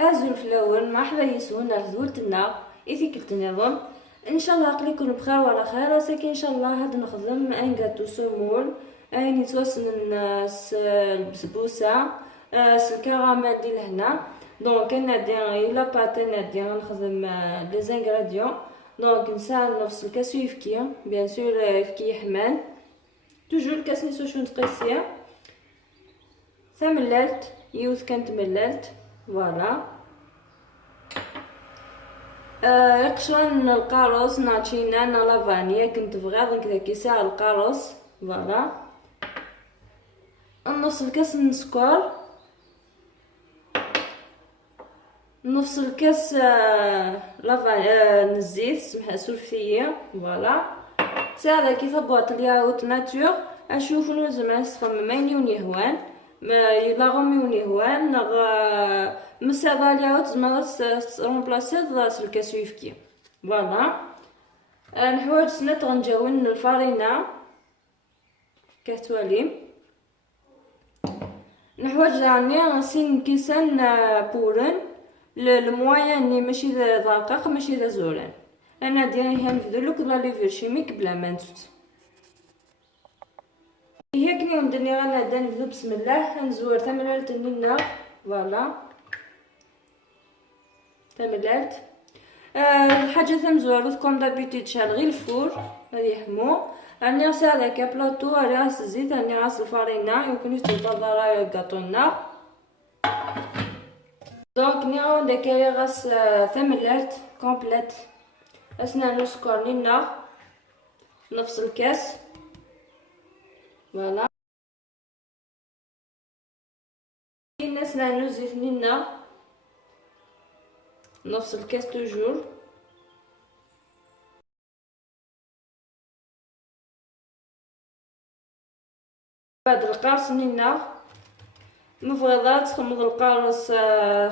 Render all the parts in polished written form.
أزول في الأول مرحبا يسون ذولتنا إثيكلت النظام. إن شاء الله عقليكم بخير ولا خير، ساكن إن شاء الله هاد نخدم أين قاتو سمول أين يتوسن البسبوسة الكراميل ديال هنا. دونك أنا دير لا باتي ندير نخدم لي زانغريديون. دونك نسال نفس الكاس يفكي بيان سور يفكي يحمان توجور الكاس نسوشو نتقيسيه تمللت يوث كانت مللت فوالا. قشرن القاروص ناتشينا نا لافانيا كنت بغيض كذا كيساع القاروص فوالا. نص الكاس من السكر، نص الكاس الزيت سمح سلفيه فوالا. ساعة كي ثبوط الياغوت ناتور اشوف زعما تخمم يون يهوان لا غوميون يهوان مسادا الياغوت زعما ترومبلاسي الكاس يفكي فوالا. نحوايج سنات غنجاون الفارينة كتوالي. نحوايج يعني غنسين كيسان بورن الموايان ماشي ذا رقاق ماشي ذا زوران. انا دايرها نفدلوك لا ليفر شيميك بلا ما نسوت. هي كني ندير غنبدا نبدو بسم الله. نزور تمرالت نينا فوالا تمرالت. الحاجه ثمزوروت كوم دابيتيد شال غير الفور هذه حمو. راني غسال هكا بلاطو راني غاس الزيت راني غاس الفارينه يمكن يتبدل راي الكاطونا. دونك نيغون داكايا غاس ثمرالت كومبليت اسنان السكر نينا نفس الكاس فوالا. اسنان الزيت نينا نفس الكاس توجور. بعد القارص نينا مفغضات تخمض القارص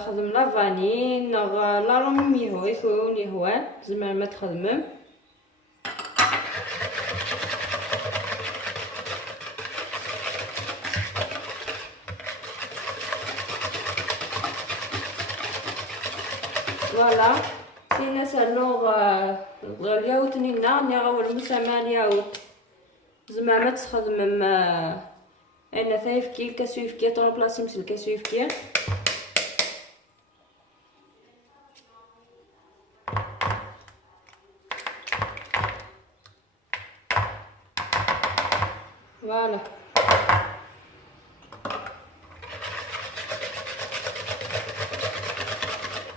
خدم لا فاني لا رومي ميهو يكون يهوان زعما ما تخدمم فوالا. سينا سالو الياوت نينا ني غاول مسامع الياوت زعما ما تخدمم انا ثايفكي الكاس يفكي طروبلاسي مثل الكاس يفكي فوالا.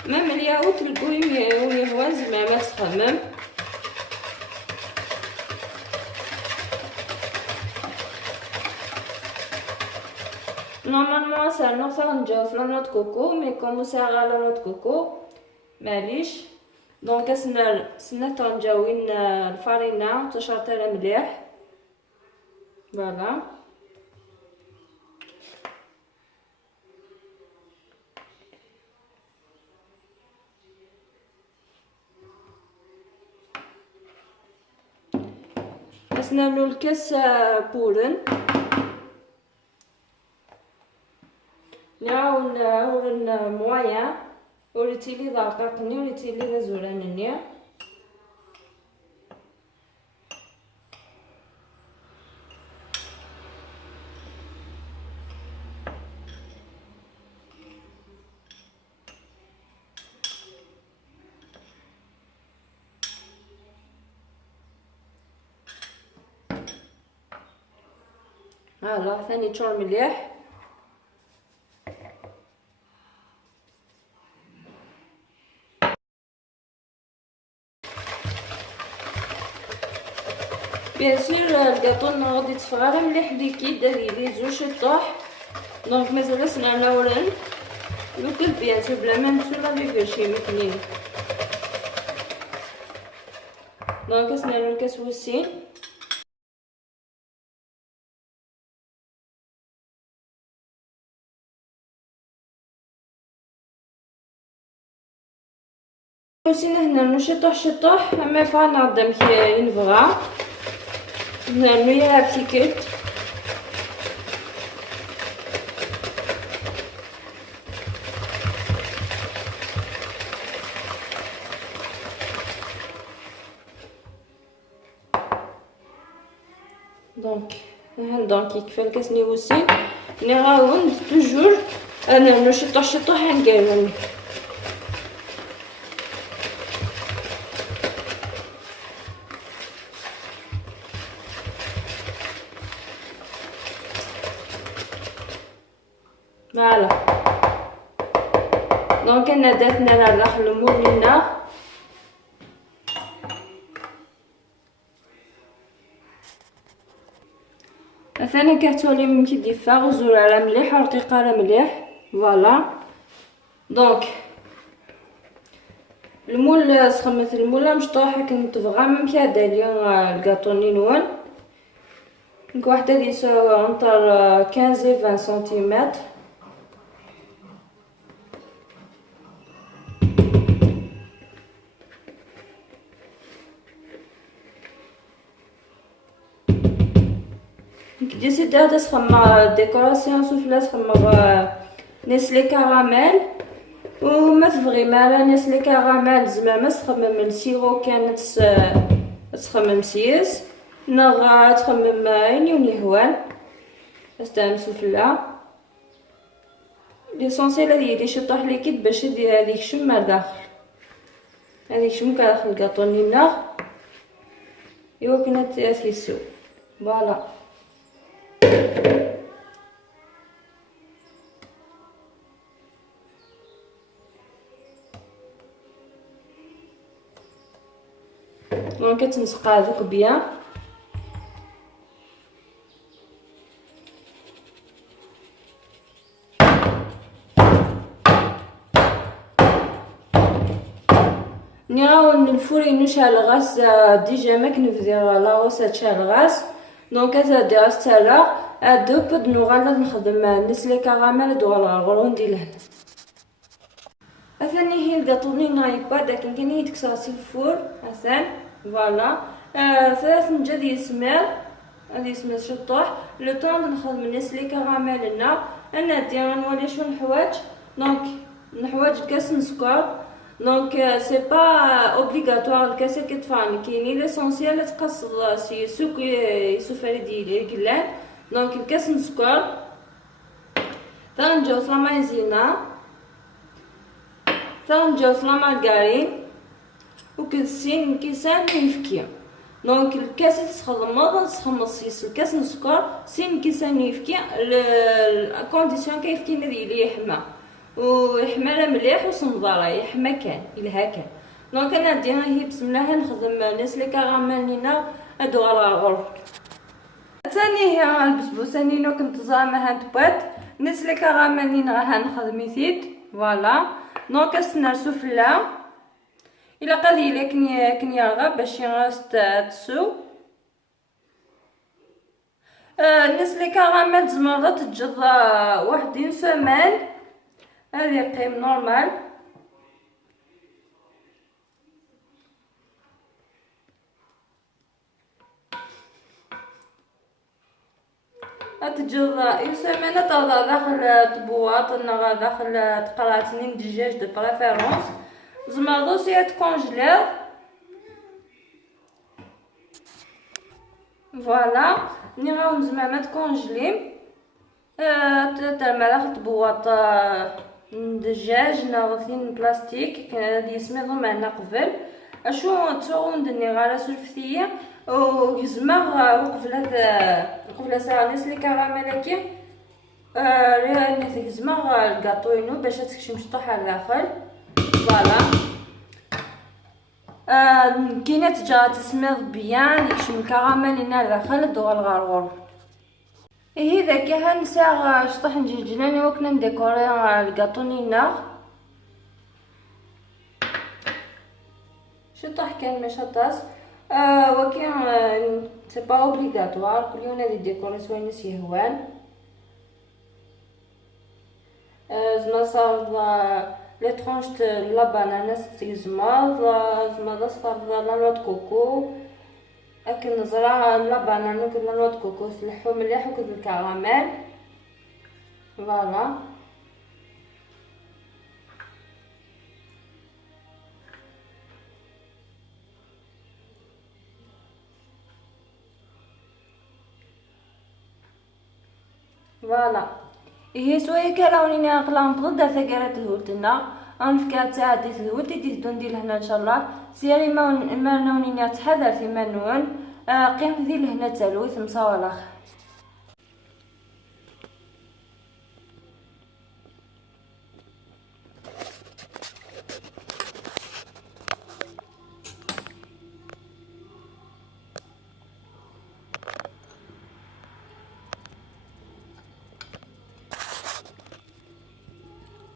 مام الياوت الكويم يهوان زعما ما تخمم نورمالمون سا نوصل نجاو في لانوت كوكو مي كومو سا غا لانوت كوكو معليش. دونك سنة تنجاوين الفارينة تشرطيها مليح فوالا. اسنانو الكاس بورن نعاون مويا وريتيلي ذا رقاقني وريتيلي ذا زورانني هلا ثاني تشور مليح. بيان سور الكاطون غادي يتفغر مليح ليكيد هادي زوج شطوح. دونك مازال سنعنا ورن لوكل بيان سور بلا ما نسو لا ليفرشي مكنين. دونك سنعنا الكاس وسين وسين هنا نشطح شطح ما فانا قدام كي ينفغا هنا نويا بتيكيت دونك يكفى الكاس نيوسي نغاون توجور انا نشطح هنكمل. فوالا دونك انا درتنا على داخل المولينا. ثاني كتولي ملي كيديفا غزول على مليح ورقيق على مليح. فوالا دونك المول سخمت المول مشطوح كنت فغام مكاده اليوم الكاطوني نون دونك واحده ديسو انطر 15 20 سنتيمتر. ديسيدي هذا سخمة ديكوراسيون سوفلا سخمة نسلي كراميل وما تبغي مالا نسلي كراميل زعما تخمم السيرو كانت تخمم سيس نغ تخمم عيني ونهوان استعمل سوفلا ليسونسيال هذه اللي شطوح ليكيد باش هذيك شمه داخل هذيك شمه داخل الكاطونينا ايوا كانت تيسو. فوالا دونك كتنسق هذوك بيان. نغاون الفورين نشعل غاز ديجا ما كنفدير لاوسات شعل غاز دونك هذا دراس تالا ادوب نغالا نخدم نسلي كراميل دوغلا غرون ديال هنا. اثاني هي الكاطوني نايبا لكن كاين هي تكساسي الفور اثان. فوالا ثلاث نجا يسمر هذه يسمر شطوح لو طون نخدم نسلي كراميل لنا انا دير نولي شو نحواج دونك نحواج كاس سكر دونك سي با اوبليغاتوار الكاس كيطفاني كاينين ليسونسيال تقص سي سوق يسوفري ديالي كلان دونك الكاس سكر تنجو لا مايزينا تنجو لا مارغرين وكنسين كيسان يفكي دونك الكاس تخدم تخمص الكاس سكر سين كيسان يفكي الكونديسيون كيفكي ديالي يحمى ويحمى مليح وصنضره يحمى كان الها كان دونك انا ديما هي بسم الله نخدم نسلي كراميل لينا هادو على الغرف. ثاني هي البسبوسه نينو كنت زعما هاد بات نسلي كراميل لينا راه نخدم يثيد. فوالا دونك استنى سفله الا قضي لك كني يرغب باش يغاست تسو نسلي كراميل زمرضه تجد واحد اون سيمين هذه قيم نورمال. تجد اون سيمين تضع داخل طبوات داخل تقراتني دجاج دو بريفيرونس زمرضو سي تكونجلير. فوالا ني غاون زعما تكونجلي ترمى داخل طبوات دجاج ناغثين بلاستيك هادي سميتو معنا قبل اشو تسوون دني غالا سلفتيه ويزمغ قبل ساعه نسلي كراميل كي راني تزمغ الكاطوينو باش تكشي مشطوح على داخل. فوالا كاينه تجا تسميض بيان يكشم الكراميل لنا داخل دوغ الغرغور ايه ذاك هنسا شطح نجلجلاني وكنا نديكوري الكاطونينا شطح كان مشطاس وكان سي با اوبليغاتوار كل يوم هادي ديكوري سوينس يهوان زعما صار لي طرونش لا بانانا تيزماض زعما صار لا نوع د كوكو اكن نزرع لا بانانا كنا نوع د كوكو سلحو مليح وكد الكراميل. فوالا فوالا. هي سوايا كلاونيني اقلام ضد ثقيرة الهولتنا انفكا تاع ديت الهولت ديت ندير هنا ان شاء الله. سيري ما نونيني تحذر في منون قيم ذي لهنا تلوث مصاولخ.